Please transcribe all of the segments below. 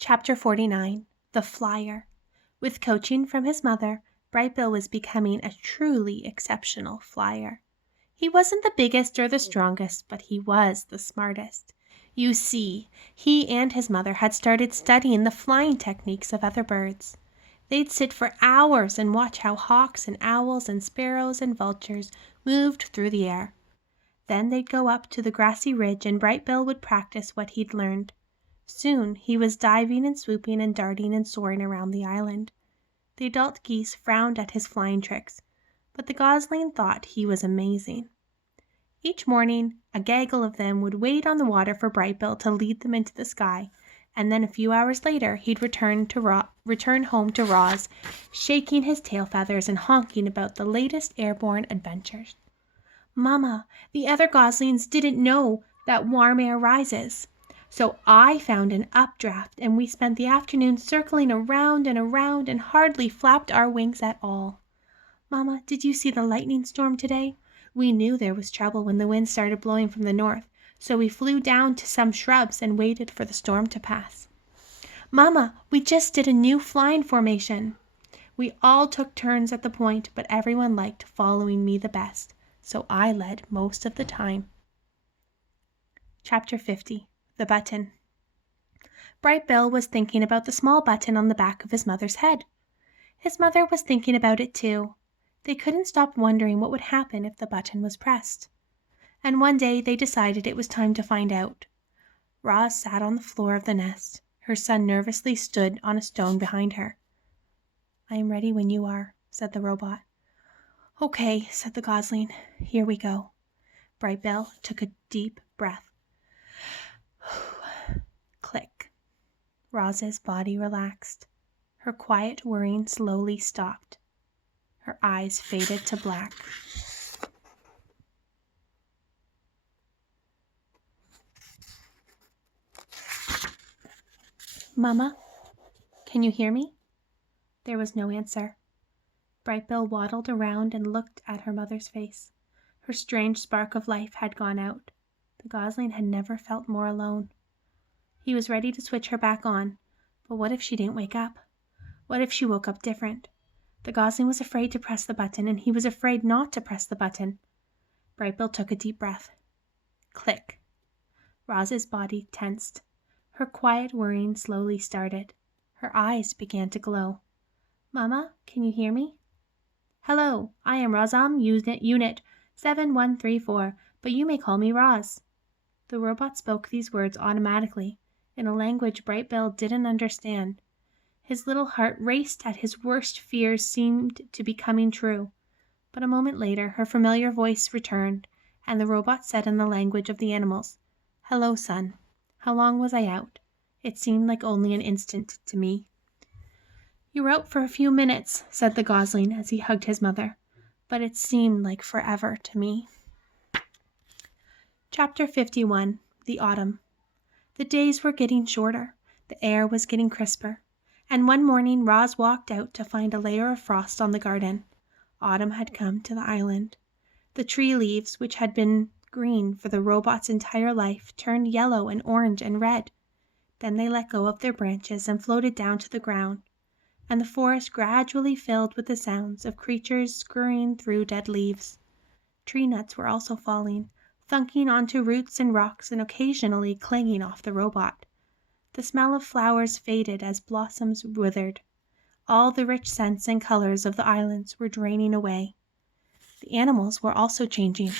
Chapter 49. The Flyer. With coaching from his mother, Bright Bill was becoming a truly exceptional flyer. He wasn't the biggest or the strongest, but he was the smartest. You see, he and his mother had started studying the flying techniques of other birds. They'd sit for hours and watch how hawks and owls and sparrows and vultures moved through the air. Then they'd go up to the grassy ridge and Bright Bill would practice what he'd learned. Soon he was diving and swooping and darting and soaring around the island. The adult geese frowned at his flying tricks, but the gosling thought he was amazing. Each morning, a gaggle of them would wait on the water for Bright Bill to lead them into the sky, and then a few hours later he'd return home to Roz, shaking his tail feathers and honking about the latest airborne adventures. "Mama, the other goslings didn't know that warm air rises. So I found an updraft, and we spent the afternoon circling around and hardly flapped our wings at all. Mama, did you see the lightning storm today? We knew there was trouble when the wind started blowing from the north, so we flew down to some shrubs and waited for the storm to pass. Mama, we just did a new flying formation. We all took turns at the point, but everyone liked following me the best, so I led most of the time." Chapter 50. The Button. Bright Bill was thinking about the small button on the back of his mother's head. His mother was thinking about it too. They couldn't stop wondering what would happen if the button was pressed. And one day they decided it was time to find out. Roz sat on the floor of the nest. Her son nervously stood on a stone behind her. "I am ready when you are," said the robot. "Okay," said the gosling. "Here we go." Bright Bill took a deep breath. Click. Roz's body relaxed. Her quiet whirring slowly stopped. Her eyes faded to black. "Mama, can you hear me?" There was no answer. Bright Bill waddled around and looked at her mother's face. Her strange spark of life had gone out. The gosling had never felt more alone. He was ready to switch her back on, but what if she didn't wake up? What if she woke up different? The gosling was afraid to press the button, and he was afraid not to press the button. Bright Bill took a deep breath. Click. Roz's body tensed. Her quiet whirring slowly started. Her eyes began to glow. "Mama, can you hear me?" "Hello, I am Rozam Unit 7134, but you may call me Roz." The robot spoke these words automatically, in a language Bright Bill didn't understand. His little heart raced as his worst fears seemed to be coming true. But a moment later, her familiar voice returned, and the robot said in the language of the animals, "Hello, son. How long was I out? It seemed like only an instant to me." "You were out for a few minutes," said the gosling as he hugged his mother, "but it seemed like forever to me." Chapter 51. The Autumn. The days were getting shorter, the air was getting crisper, and one morning Roz walked out to find a layer of frost on the garden. Autumn had come to the island. The tree leaves, which had been green for the robot's entire life, turned yellow and orange and red. Then they let go of their branches and floated down to the ground, and the forest gradually filled with the sounds of creatures scurrying through dead leaves. Tree nuts were also falling, thunking onto roots and rocks and occasionally clanging off the robot. The smell of flowers faded as blossoms withered. All the rich scents and colors of the islands were draining away. The animals were also changing.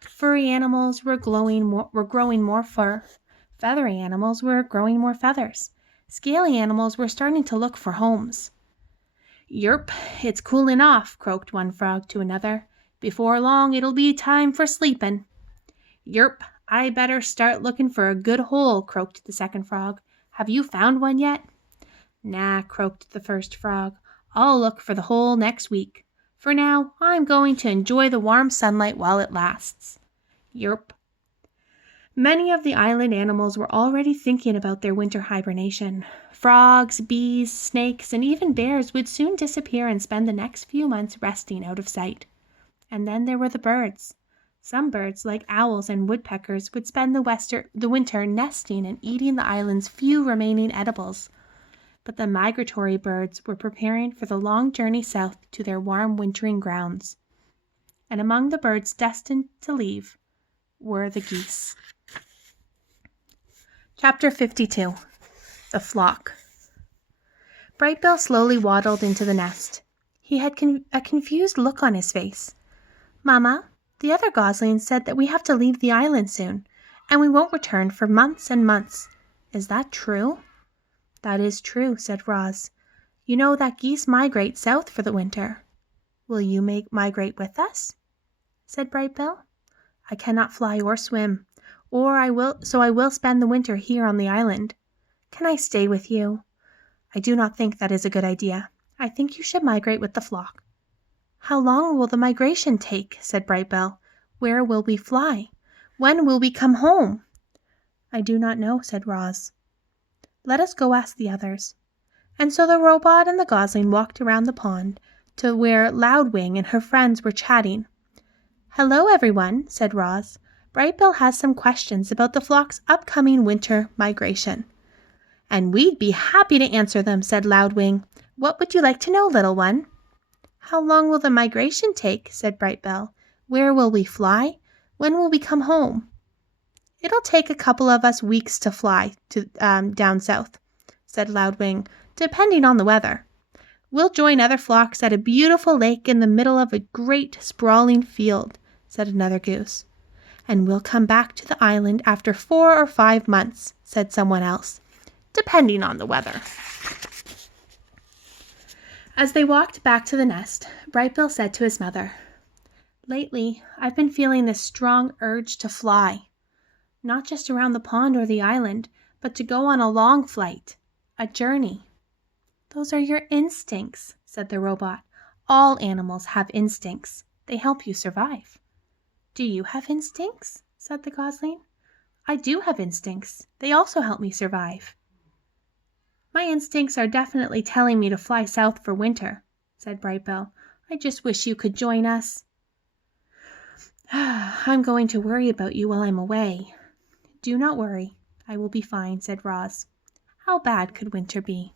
Furry animals were growing more fur. Feathery animals were growing more feathers. Scaly animals were starting to look for homes. "Yerp, it's cooling off," croaked one frog to another. "Before long it'll be time for sleepin'." "Yerp, I better start looking for a good hole," croaked the second frog. "Have you found one yet?" "Nah," croaked the first frog. "I'll look for the hole next week. For now, I'm going to enjoy the warm sunlight while it lasts." Yerp. Many of the island animals were already thinking about their winter hibernation. Frogs, bees, snakes, and even bears would soon disappear and spend the next few months resting out of sight. And then there were the birds. Some birds, like owls and woodpeckers, would spend the winter nesting and eating the island's few remaining edibles. But the migratory birds were preparing for the long journey south to their warm wintering grounds. And among the birds destined to leave were the geese. Chapter 52. The Flock. Brightbill slowly waddled into the nest. He had a confused look on his face. "Mama, the other goslings said that we have to leave the island soon, and we won't return for months and months. Is that true?" "That is true," said Roz. "You know that geese migrate south for the winter." "Will you migrate with us?" said Brightbill. "I cannot fly or swim, so I will spend the winter here on the island. Can I stay with you?" "I do not think that is a good idea. I think you should migrate with the flock." "How long will the migration take?" said Brightbill. "Where will we fly? When will we come home?" "I do not know," said Roz. "Let us go ask the others." And so the robot and the gosling walked around the pond to where Loudwing and her friends were chatting. "Hello, everyone," said Roz. "Brightbill has some questions about the flock's upcoming winter migration." "And we'd be happy to answer them," said Loudwing. "What would you like to know, little one?" "How long will the migration take?" said Brightbill. "Where will we fly? When will we come home?" "It'll take a couple of us weeks to fly down south," said Loudwing, "depending on the weather. We'll join other flocks at a beautiful lake in the middle of a great sprawling field," said another goose. "And we'll come back to the island after 4 or 5 months," said someone else, "depending on the weather." As they walked back to the nest, Brightbill said to his mother, "Lately, I've been feeling this strong urge to fly. Not just around the pond or the island, but to go on a long flight, a journey." "Those are your instincts," said the robot. "All animals have instincts. They help you survive." "Do you have instincts?" said the gosling. "I do have instincts. They also help me survive." "My instincts are definitely telling me to fly south for winter," said Brightbill. "I just wish you could join us." "I'm going to worry about you while I'm away." "Do not worry. I will be fine," said Roz. "How bad could winter be?"